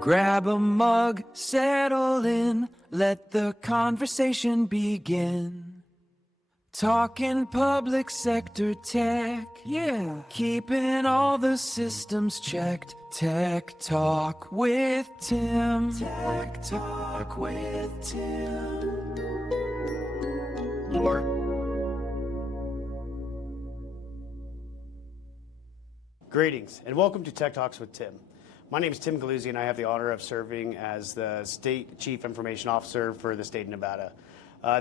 Grab a mug, settle in, let the conversation begin. Talking public sector tech, yeah. Keeping all the systems checked. Tech Talk with Tim. Tech Talk with Tim. Greetings and welcome to Tech Talks with Tim. My name is Tim Galluzi and I have the honor of serving as the State Chief Information Officer for the state of Nevada.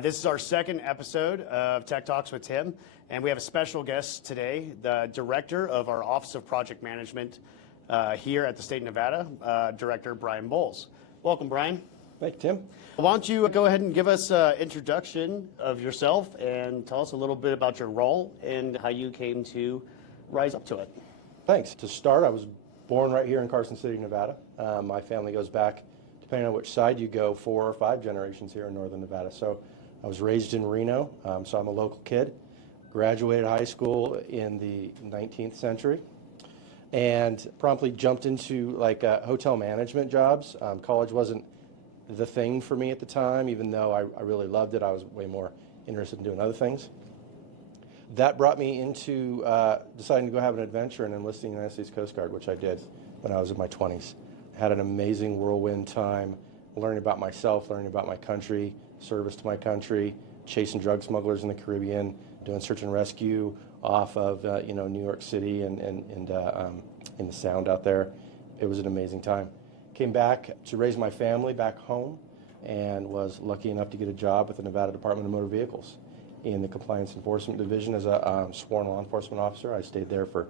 This is our second episode of Tech Talks with Tim, and we have a special guest today, the Director of our Office of Project Management here at the state of Nevada, Director Brian Bowles. Welcome, Brian. Thank you, Tim. Why don't you go ahead and give us an introduction of yourself and tell us a little bit about your role and how you came to rise up to it. Thanks. To start, I was born right here in Carson City, Nevada. My family goes back, depending on which side you go, 4 or 5 generations here in northern Nevada. So I was raised in Reno, so I'm a local kid. Graduated high school in the 19th century and promptly jumped into hotel management jobs. College wasn't the thing for me at the time, even though I really loved it. I was way more interested in doing other things. That brought me into deciding to go have an adventure and enlisting in the United States Coast Guard, which I did when I was in my 20s. Had an amazing whirlwind time, learning about myself, learning about my country, service to my country, chasing drug smugglers in the Caribbean, doing search and rescue off of New York City and in the Sound out there. It was an amazing time. Came back to raise my family back home and was lucky enough to get a job with the Nevada Department of Motor Vehicles in the Compliance Enforcement Division as a sworn law enforcement officer. I stayed there for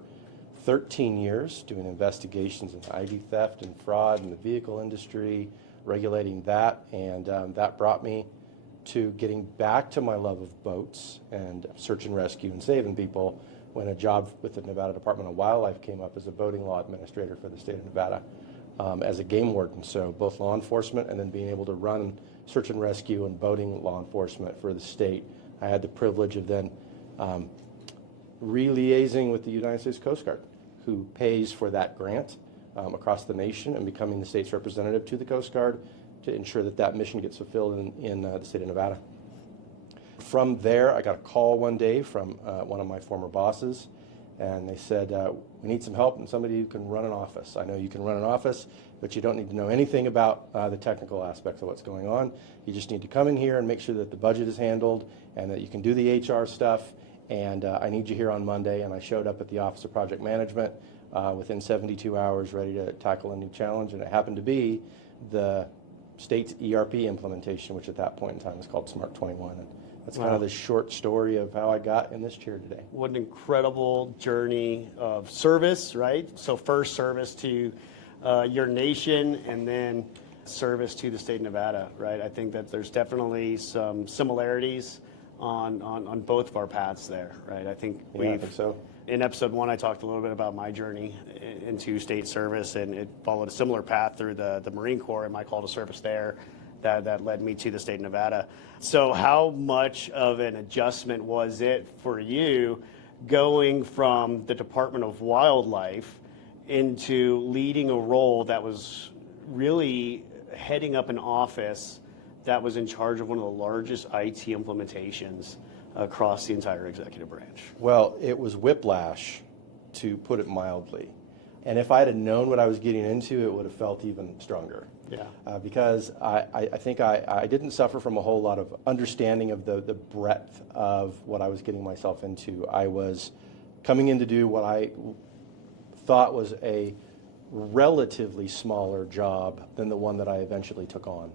13 years doing investigations in ID theft and fraud in the vehicle industry, regulating that, and that brought me to getting back to my love of boats and search and rescue and saving people when a job with the Nevada Department of Wildlife came up as a boating law administrator for the state of Nevada as a game warden. So both law enforcement and then being able to run search and rescue and boating law enforcement for the state. I had the privilege of then re-liaising with the United States Coast Guard, who pays for that grant across the nation, and becoming the state's representative to the Coast Guard to ensure that that mission gets fulfilled in the state of Nevada. From there, I got a call one day from one of my former bosses, and they said, we need some help and somebody who can run an office. I know you can run an office, but you don't need to know anything about the technical aspects of what's going on. You just need to come in here and make sure that the budget is handled and that you can do the HR stuff, and I need you here on Monday. And I showed up at the Office of Project Management within 72 hours, ready to tackle a new challenge, and it happened to be the state's ERP implementation, which at that point in time was called Smart 21. And that's kind of the short story of how I got in this chair today. What an incredible journey of service, right? So first service to your nation, and then service to the state of Nevada, right? I think that there's definitely some similarities on both of our paths there, right? I think I think so. In episode 1, I talked a little bit about my journey into state service, and it followed a similar path through the Marine Corps and my call to service there that led me to the state of Nevada. So how much of an adjustment was it for you going from the Department of Wildlife into leading a role that was really heading up an office that was in charge of one of the largest IT implementations across the entire executive branch? Well, it was whiplash, to put it mildly. And if I had known what I was getting into, it would have felt even stronger. Yeah. Because I think I didn't suffer from a whole lot of understanding of the breadth of what I was getting myself into. I was coming in to do what I thought was a relatively smaller job than the one that I eventually took on.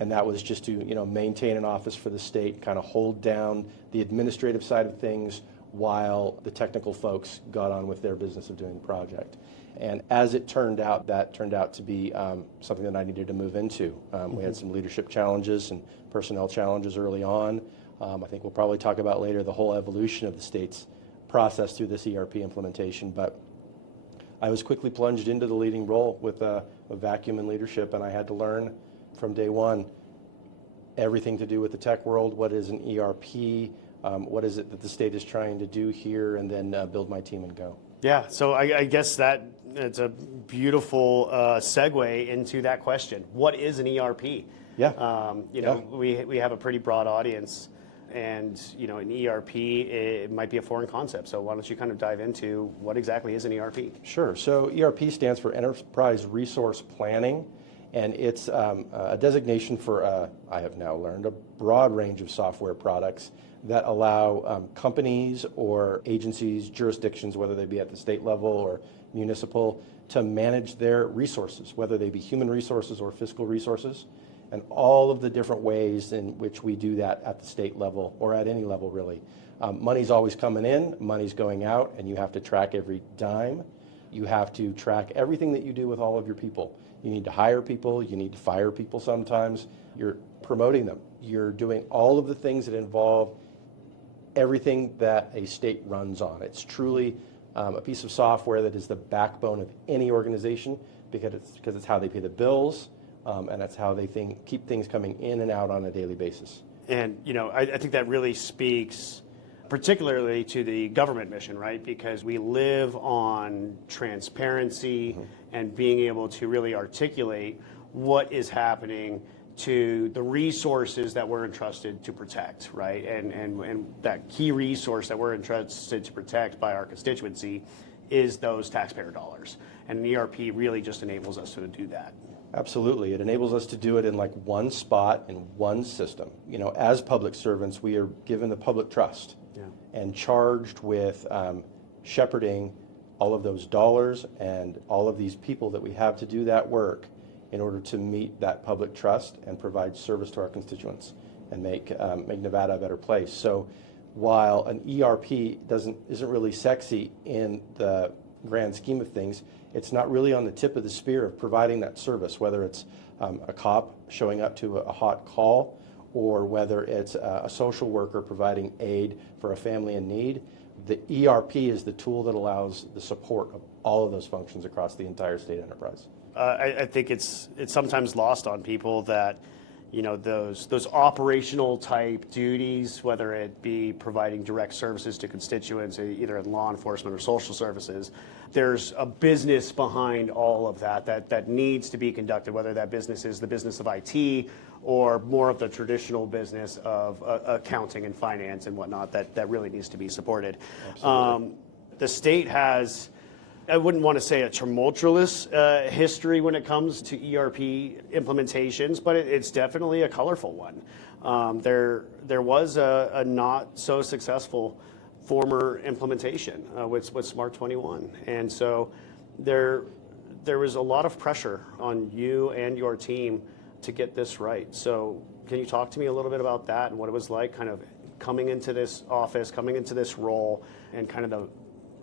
And that was just to maintain an office for the state, kind of hold down the administrative side of things while the technical folks got on with their business of doing the project. And as it turned out, that turned out to be something that I needed to move into. We had some leadership challenges and personnel challenges early on. I think we'll probably talk about later the whole evolution of the state's process through this ERP implementation. But I was quickly plunged into the leading role with a vacuum in leadership, and I had to learn from day one everything to do with the tech world. What is an ERP? What is it that the state is trying to do here? And then build my team and go. Yeah, so I guess that It's a beautiful segue into that question. What is an ERP? Yeah. We have a pretty broad audience, and an ERP, it might be a foreign concept. So why don't you kind of dive into what exactly is an ERP? Sure. So ERP stands for Enterprise Resource Planning, and it's a designation for, I have now learned, a broad range of software products that allow companies or agencies, jurisdictions, whether they be at the state level or municipal, to manage their resources, whether they be human resources or fiscal resources, and all of the different ways in which we do that at the state level or at any level, really. Money's always coming in, money's going out, and you have to track every dime. You have to track everything that you do with all of your people. You need to hire people, you need to fire people sometimes. You're promoting them. You're doing all of the things that involve everything that a state runs on. It's truly a piece of software that is the backbone of any organization because it's how they pay the bills, and that's how they keep things coming in and out on a daily basis. And I think that really speaks particularly to the government mission, right? Because we live on transparency and being able to really articulate what is happening to the resources that we're entrusted to protect, right? And that key resource that we're entrusted to protect by our constituency is those taxpayer dollars. And an ERP really just enables us to do that. Absolutely. It enables us to do it in like one spot in one system. As public servants, we are given the public trust and charged with shepherding all of those dollars and all of these people that we have to do that work in order to meet that public trust and provide service to our constituents and make Nevada a better place. So while an ERP isn't really sexy in the grand scheme of things, it's not really on the tip of the spear of providing that service, whether it's a cop showing up to a hot call or whether it's a social worker providing aid for a family in need. The ERP is the tool that allows the support of all of those functions across the entire state enterprise. I think it's sometimes lost on people that those operational type duties, whether it be providing direct services to constituents, either in law enforcement or social services, there's a business behind all of that needs to be conducted, whether that business is the business of IT or more of the traditional business of accounting and finance and whatnot that really needs to be supported. The state has, I wouldn't want to say a tumultuous history when it comes to ERP implementations, but it's definitely a colorful one. There was a not so successful former implementation with Smart 21, and so there was a lot of pressure on you and your team to get this right. So can you talk to me a little bit about that and what it was like, kind of coming into this office, coming into this role, and kind of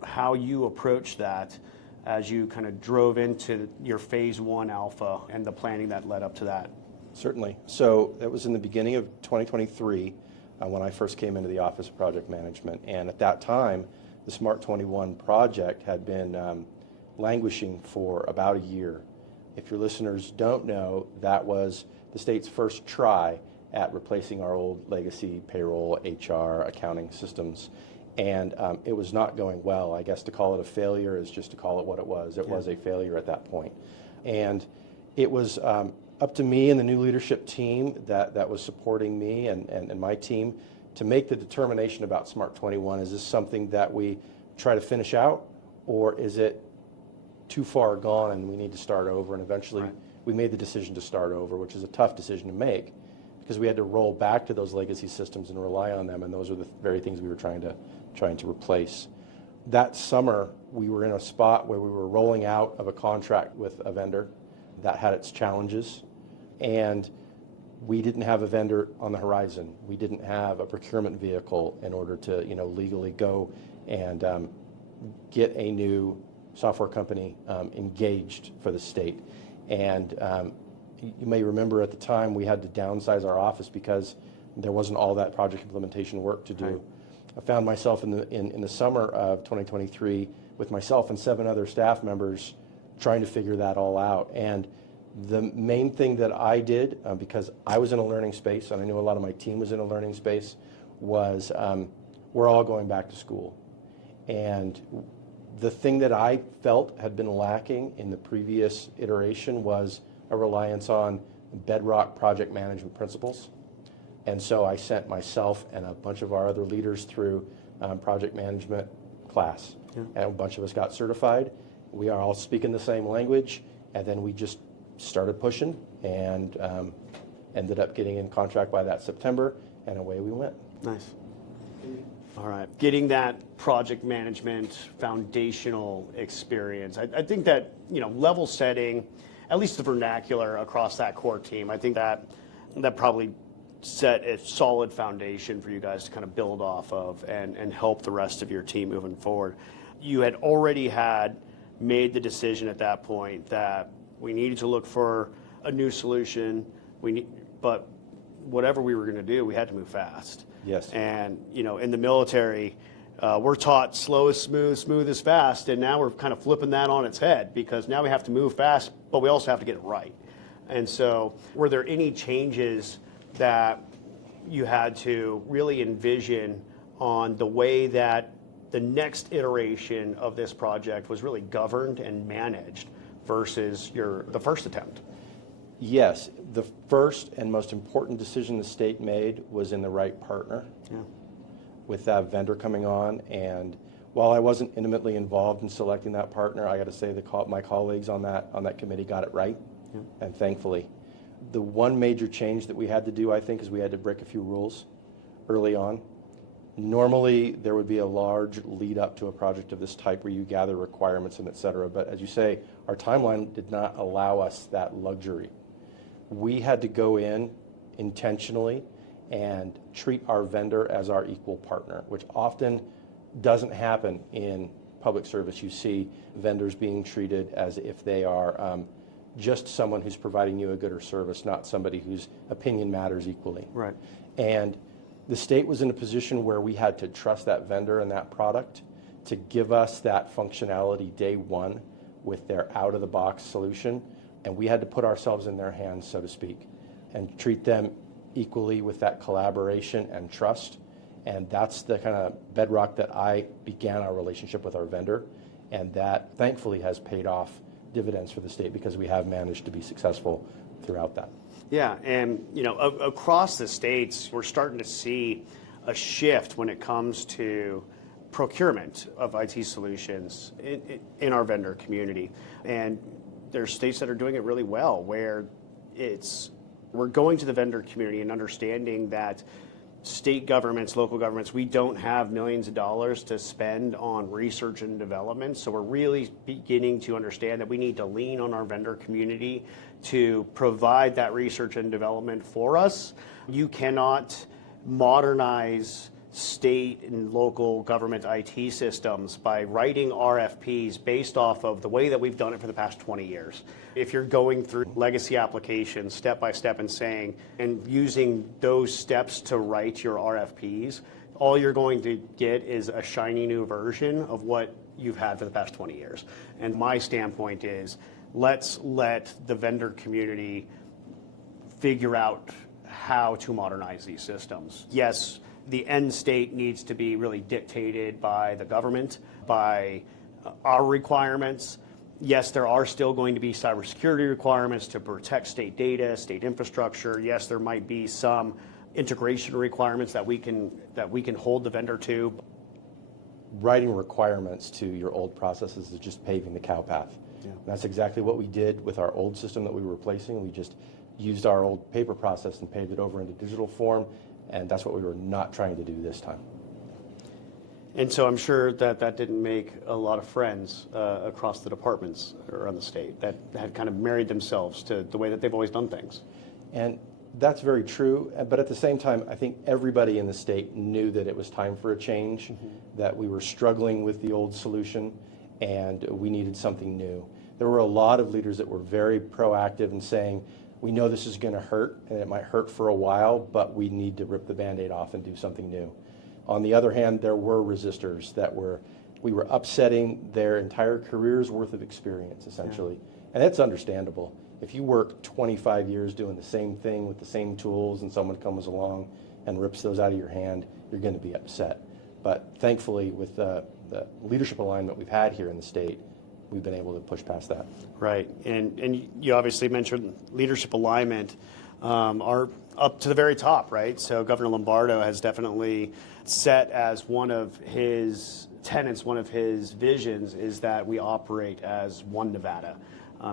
how you approached that as you kind of drove into your phase 1 alpha and the planning that led up to that? Certainly. So that was in the beginning of 2023 when I first came into the Office of Project Management. And at that time, the Smart 21 project had been languishing for about a year. If your listeners don't know, that was the state's first try at replacing our old legacy payroll, HR, accounting systems. And it was not going well. I guess to call it a failure is just to call it what it was. It was a failure at that point. And it was up to me and the new leadership team that was supporting me and my team to make the determination about Smart 21. Is this something that we try to finish out, or is it too far gone and we need to start over? And eventually we made the decision to start over, which is a tough decision to make because we had to roll back to those legacy systems and rely on them, and those are the very things we were trying to replace. That summer, we were in a spot where we were rolling out of a contract with a vendor that had its challenges, and we didn't have a vendor on the horizon. We didn't have a procurement vehicle in order to legally go and get a new software company engaged for the state. And you may remember at the time we had to downsize our office because there wasn't all that project implementation work to do. Right. I found myself in the summer of 2023 with myself and 7 other staff members trying to figure that all out. And the main thing that I did, because I was in a learning space and I knew a lot of my team was in a learning space, was we're all going back to school. And The thing that I felt had been lacking in the previous iteration was a reliance on bedrock project management principles. And so I sent myself and a bunch of our other leaders through project management class. And a bunch of us got certified. We are all speaking the same language, and then we just started pushing and ended up getting in contract by that September, and away we went. Nice. All right. Getting that project management foundational experience. I think that, level setting, at least the vernacular across that core team, I think that probably set a solid foundation for you guys to kind of build off of and help the rest of your team moving forward. You had already made the decision at that point that we needed to look for a new solution. But whatever we were going to do, we had to move fast. Yes. And in the military, we're taught slow is smooth, smooth is fast, and now we're kind of flipping that on its head because now we have to move fast, but we also have to get it right. And so, were there any changes that you had to really envision on the way that the next iteration of this project was really governed and managed versus the first attempt? Yes, the first and most important decision the state made was in the right partner. Yeah. With that vendor coming on. And while I wasn't intimately involved in selecting that partner, I got to say my colleagues on that committee got it right. Yeah. And thankfully. The one major change that we had to do, I think, is we had to break a few rules early on. Normally, there would be a large lead up to a project of this type where you gather requirements and et cetera. But as you say, our timeline did not allow us that luxury. We had to go in intentionally and treat our vendor as our equal partner, which often doesn't happen in public service. You see vendors being treated as if they are just someone who's providing you a gooder service, not somebody whose opinion matters equally. Right. And the state was in a position where we had to trust that vendor and that product to give us that functionality day one with their out-of-the-box solution. And we had to put ourselves in their hands, so to speak, and treat them equally with that collaboration and trust. And that's the kind of bedrock that I began our relationship with our vendor. And that thankfully has paid off dividends for the state because we have managed to be successful throughout that. Yeah, and across the states, we're starting to see a shift when it comes to procurement of IT solutions in our vendor community. And there's states that are doing it really well, where we're going to the vendor community and understanding that state governments, local governments, we don't have millions of dollars to spend on research and development. So we're really beginning to understand that we need to lean on our vendor community to provide that research and development for us. You cannot modernize state and local government IT systems by writing RFPs based off of the way that we've done it for the past 20 years. If you're going through legacy applications step by step and using those steps to write your RFPs, all you're going to get is a shiny new version of what you've had for the past 20 years. And my standpoint is, let's let the vendor community figure out how to modernize these systems. Yes, the end state needs to be really dictated by the government, by our requirements. Yes, there are still going to be cybersecurity requirements to protect state data, state infrastructure. Yes, there might be some integration requirements that we can hold the vendor to. Writing requirements to your old processes is just paving the cow path. Yeah. That's exactly what we did with our old system that we were replacing. We just used our old paper process and paved it over into digital form. And that's what we were not trying to do this time. And so I'm sure that didn't make a lot of friends across the departments around the state that had kind of married themselves to the way that they've always done things. And that's very true. But at the same time, I think everybody in the state knew that it was time for a change, that we were struggling with the old solution, and we needed something new. There were a lot of leaders that were very proactive in saying, we know this is going to hurt, and it might hurt for a while, but we need to rip the Band-Aid off and do something new. On the other hand, there were resistors we were upsetting their entire career's worth of experience, essentially. Yeah. And that's understandable. If you work 25 years doing the same thing with the same tools and someone comes along and rips those out of your hand, you're going to be upset. But thankfully, with the leadership alignment we've had here in the state, we've been able to push past that. Right, and you obviously mentioned leadership alignment are up to the very top, right? So Governor Lombardo has definitely set as one of his tenets, one of his visions is that we operate as one Nevada,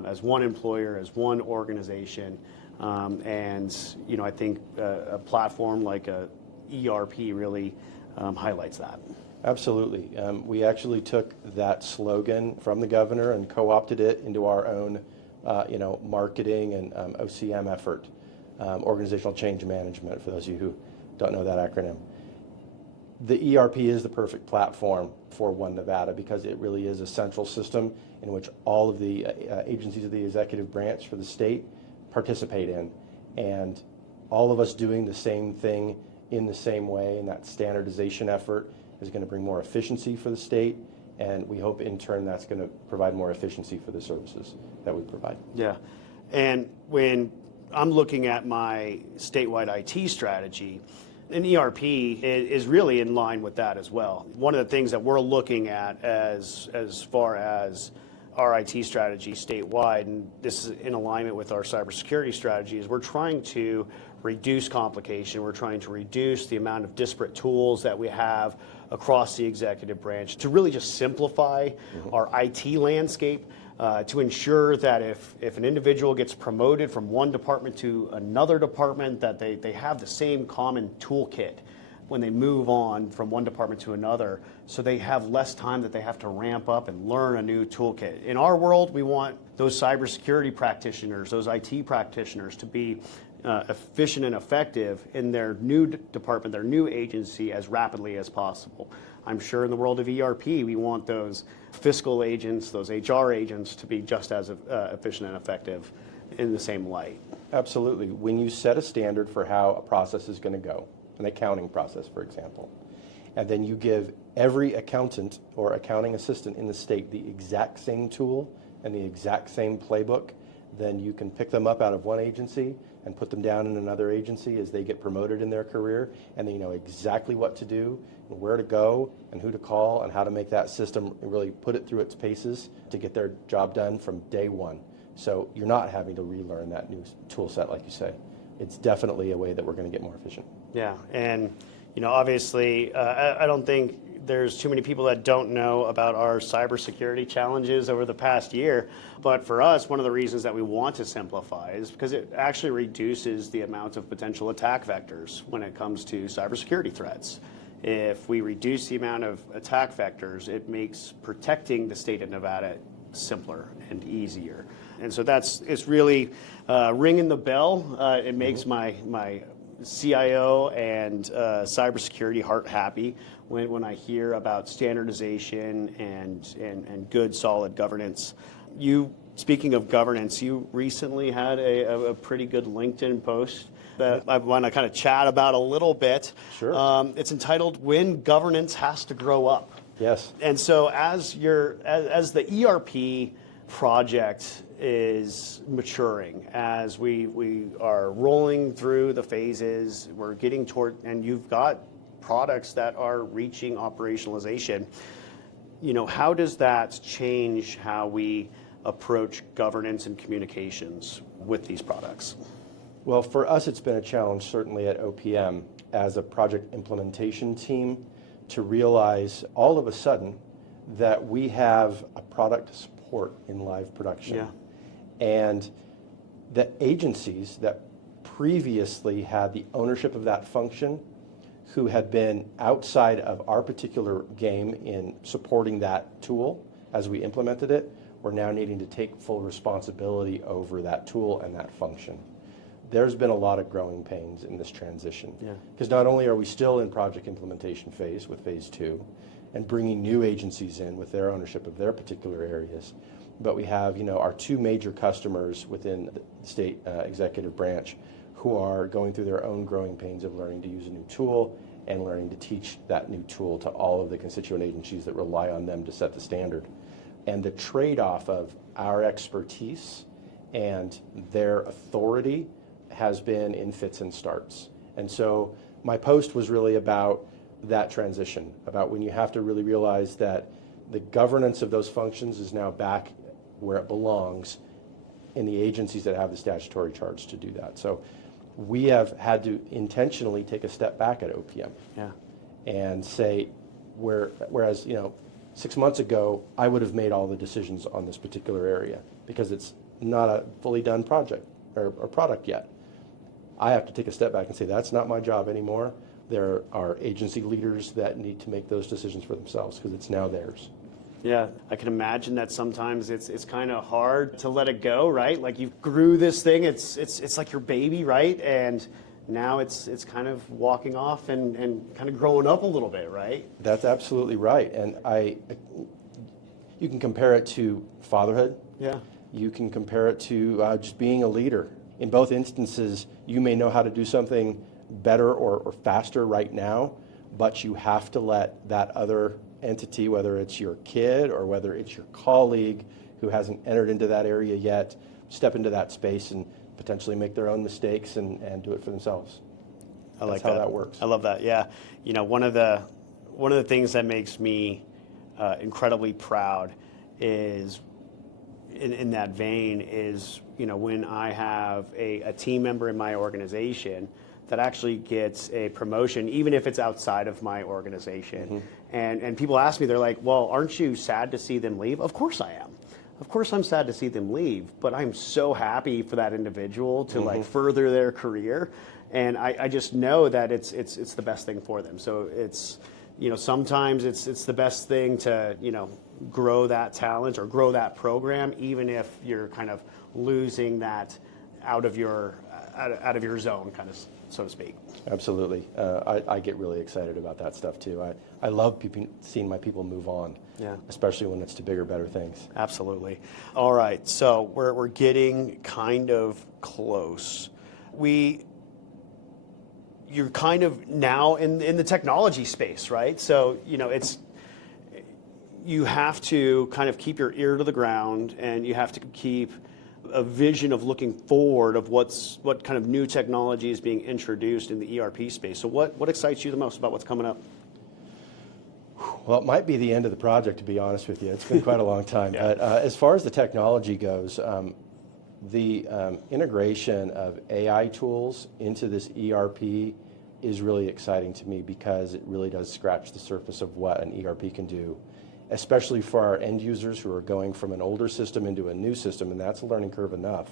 as one employer, as one organization. And, you know, I think a platform like a ERP really highlights that. Absolutely. We actually took that slogan from the governor and co-opted it into our own, marketing and OCM effort, organizational change management, for those of you who don't know that acronym. The ERP is the perfect platform for One Nevada because it really is a central system in which all of the agencies of the executive branch for the state participate in. And all of us doing the same thing in the same way, and that standardization effort is going to bring more efficiency for the state, and we hope in turn that's going to provide more efficiency for the services that we provide. Yeah, and when I'm looking at my statewide IT strategy, an ERP is really in line with that as well. One of the things that we're looking at as far as our IT strategy statewide, and this is in alignment with our cybersecurity strategy, is we're trying to reduce complication. We're trying to reduce the amount of disparate tools that we have across the executive branch to really just simplify our IT landscape, to ensure that if an individual gets promoted from one department to another department, that they have the same common toolkit when they move on from one department to another, so they have less time that they have to ramp up and learn a new toolkit. In our world, we want those cybersecurity practitioners, those IT practitioners to be efficient and effective in their new department, their new agency as rapidly as possible. I'm sure in the world of ERP, we want those fiscal agents, those HR agents to be just as efficient and effective in the same light. Absolutely. When you set a standard for how a process is going to go, an accounting process, for example, and then you give every accountant or accounting assistant in the state the exact same tool and the exact same playbook, then you can pick them up out of one agency and put them down in another agency as they get promoted in their career, and they know exactly what to do, and where to go, and who to call, and how to make that system really put it through its paces to get their job done from day one. So you're not having to relearn that new tool set, like you say. It's definitely a way that we're going to get more efficient. Yeah, and obviously, I don't think there's too many people that don't know about our cybersecurity challenges over the past year. But for us, one of the reasons that we want to simplify is because it actually reduces the amount of potential attack vectors when it comes to cybersecurity threats. If we reduce the amount of attack vectors, it makes protecting the state of Nevada simpler and easier. And so it's really ringing the bell. It makes my CIO and cybersecurity heart happy when I hear about standardization and good solid governance. Speaking of governance, you recently had a pretty good LinkedIn post that I want to kind of chat about a little bit. Sure. It's entitled "When Governance Has to Grow Up." Yes. And so as the ERP project is maturing, as we are rolling through the phases, we're getting toward, and you've got products that are reaching operationalization, how does that change how we approach governance and communications with these products? Well, for us, it's been a challenge, certainly at OPM, as a project implementation team, to realize all of a sudden that we have a product to support in live production. Yeah. And the agencies that previously had the ownership of that function, who had been outside of our particular game in supporting that tool as we implemented it, were now needing to take full responsibility over that tool and that function. There's been a lot of growing pains in this transition. Yeah. Because not only are we still in project implementation phase with phase 2 and bringing new agencies in with their ownership of their particular areas, but we have our two major customers within the state executive branch who are going through their own growing pains of learning to use a new tool and learning to teach that new tool to all of the constituent agencies that rely on them to set the standard. And the trade-off of our expertise and their authority has been in fits and starts. And so my post was really about that transition, about when you have to really realize that the governance of those functions is now back where it belongs in the agencies that have the statutory charge to do that. So we have had to intentionally take a step back at OPM and say, whereas 6 months ago, I would have made all the decisions on this particular area because it's not a fully done project or product yet. I have to take a step back and say, that's not my job anymore. There are agency leaders that need to make those decisions for themselves because it's now theirs. Yeah, I can imagine that sometimes it's kind of hard to let it go, right? Like you grew this thing, it's like your baby, right? And now it's kind of walking off and kind of growing up a little bit, right? That's absolutely right. And you can compare it to fatherhood. Yeah. You can compare it to just being a leader. In both instances, you may know how to do something better or faster right now, but you have to let that other entity, whether it's your kid or whether it's your colleague who hasn't entered into that area yet, step into that space and potentially make their own mistakes and do it for themselves. That's how that works. I love that. Yeah, one of the things that makes me incredibly proud is in that vein is when I have a team member in my organization that actually gets a promotion, even if it's outside of my organization. And people ask me, they're like, well, aren't you sad to see them leave? Of course I am. Of course I'm sad to see them leave, but I'm so happy for that individual to like further their career. And I just know that it's the best thing for them. So it's, sometimes it's the best thing to, grow that talent or grow that program, even if you're kind of losing that out of your zone, kind of, so to speak. Absolutely. I get really excited about that stuff too. I love seeing my people move on, especially when it's to bigger, better things. Absolutely. All right, so we're getting kind of close. You're kind of now in the technology space, right? So, you have to kind of keep your ear to the ground, and you have to keep a vision of looking forward of what kind of new technology is being introduced in the ERP space. So what excites you the most about what's coming up? Well, it might be the end of the project, to be honest with you. It's been quite a long time. But as far as the technology goes, the integration of AI tools into this ERP is really exciting to me because it really does scratch the surface of what an ERP can do, especially for our end users who are going from an older system into a new system, and that's a learning curve enough.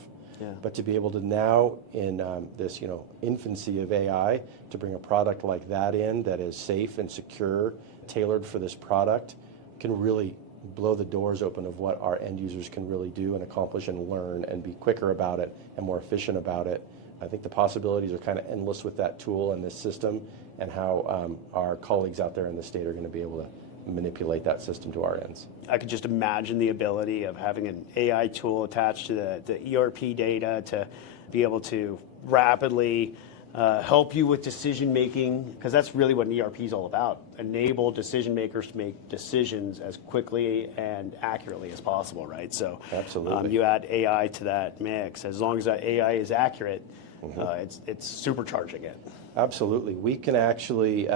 But to be able to now, in this infancy of AI, to bring a product like that in that is safe and secure, tailored for this product, can really blow the doors open of what our end users can really do and accomplish and learn and be quicker about it and more efficient about it. I think the possibilities are kind of endless with that tool and this system, and how our colleagues out there in the state are going to be able to manipulate that system to our ends. I could just imagine the ability of having an AI tool attached to the ERP data to be able to rapidly help you with decision making, because that's really what an ERP is all about. Enable decision makers to make decisions as quickly and accurately as possible, right? So absolutely, you add AI to that mix. As long as that AI is accurate, it's supercharging it. Absolutely. We can actually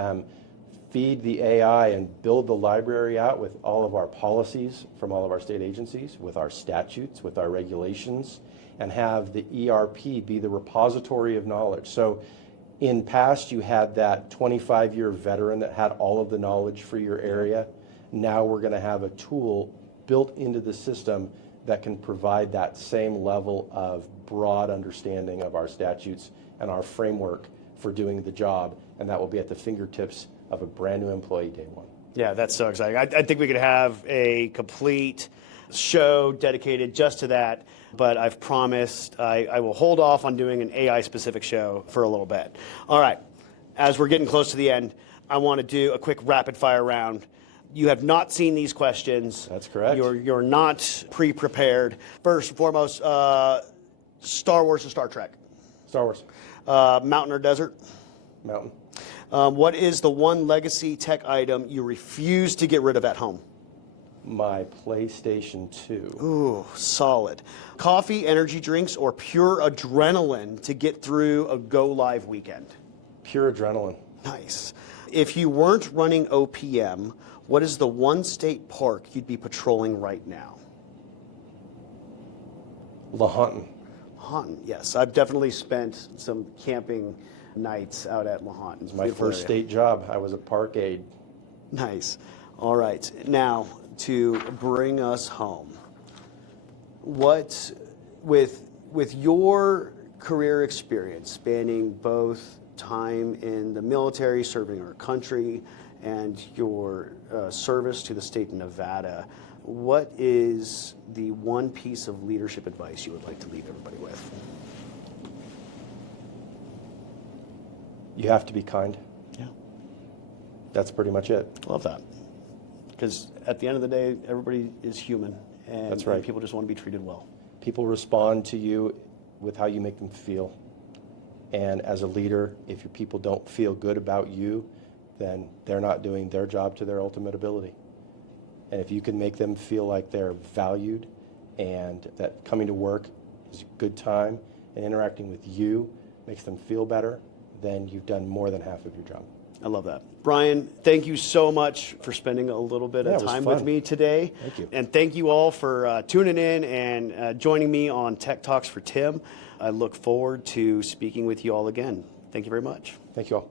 feed the AI and build the library out with all of our policies from all of our state agencies, with our statutes, with our regulations, and have the ERP be the repository of knowledge. So in past, you had that 25-year veteran that had all of the knowledge for your area. Now we're going to have a tool built into the system that can provide that same level of broad understanding of our statutes and our framework for doing the job, and that will be at the fingertips of a brand new employee day one. Yeah, that's so exciting. I think we could have a complete show dedicated just to that, but I've promised I will hold off on doing an AI specific show for a little bit. All right, as we're getting close to the end, I want to do a quick rapid fire round. You have not seen these questions. That's correct. You're not pre-prepared. First and foremost, Star Wars or Star Trek? Star Wars. Mountain or desert? Mountain. What is the one legacy tech item you refuse to get rid of at home? My PlayStation 2. Ooh, solid. Coffee, energy drinks, or pure adrenaline to get through a go-live weekend? Pure adrenaline. Nice. If you weren't running OPM, what is the one state park you'd be patrolling right now? Lahontan. Lahontan, yes. I've definitely spent some camping nights out at Lahontan. It's a My beautiful first area. state job, I was a park aide. Nice. All right. Now, to bring us home, what, with your career experience spanning both time in the military, serving our country, and your service to the state of Nevada, what is the one piece of leadership advice you would like to leave everybody with? You have to be kind. Yeah. That's pretty much it. Love that. Because at the end of the day, everybody is human, and, That's right. and people just want to be treated well. People respond to you with how you make them feel. And as a leader, if your people don't feel good about you, then they're not doing their job to their ultimate ability. And if you can make them feel like they're valued and that coming to work is a good time and interacting with you makes them feel better, then you've done more than half of your job. I love that. Brian, thank you so much for spending a little bit Yeah, of it was time fun. with me today. Thank you. And thank you all for tuning in and joining me on Tech Talks for Tim. I look forward to speaking with you all again. Thank you very much. Thank you all.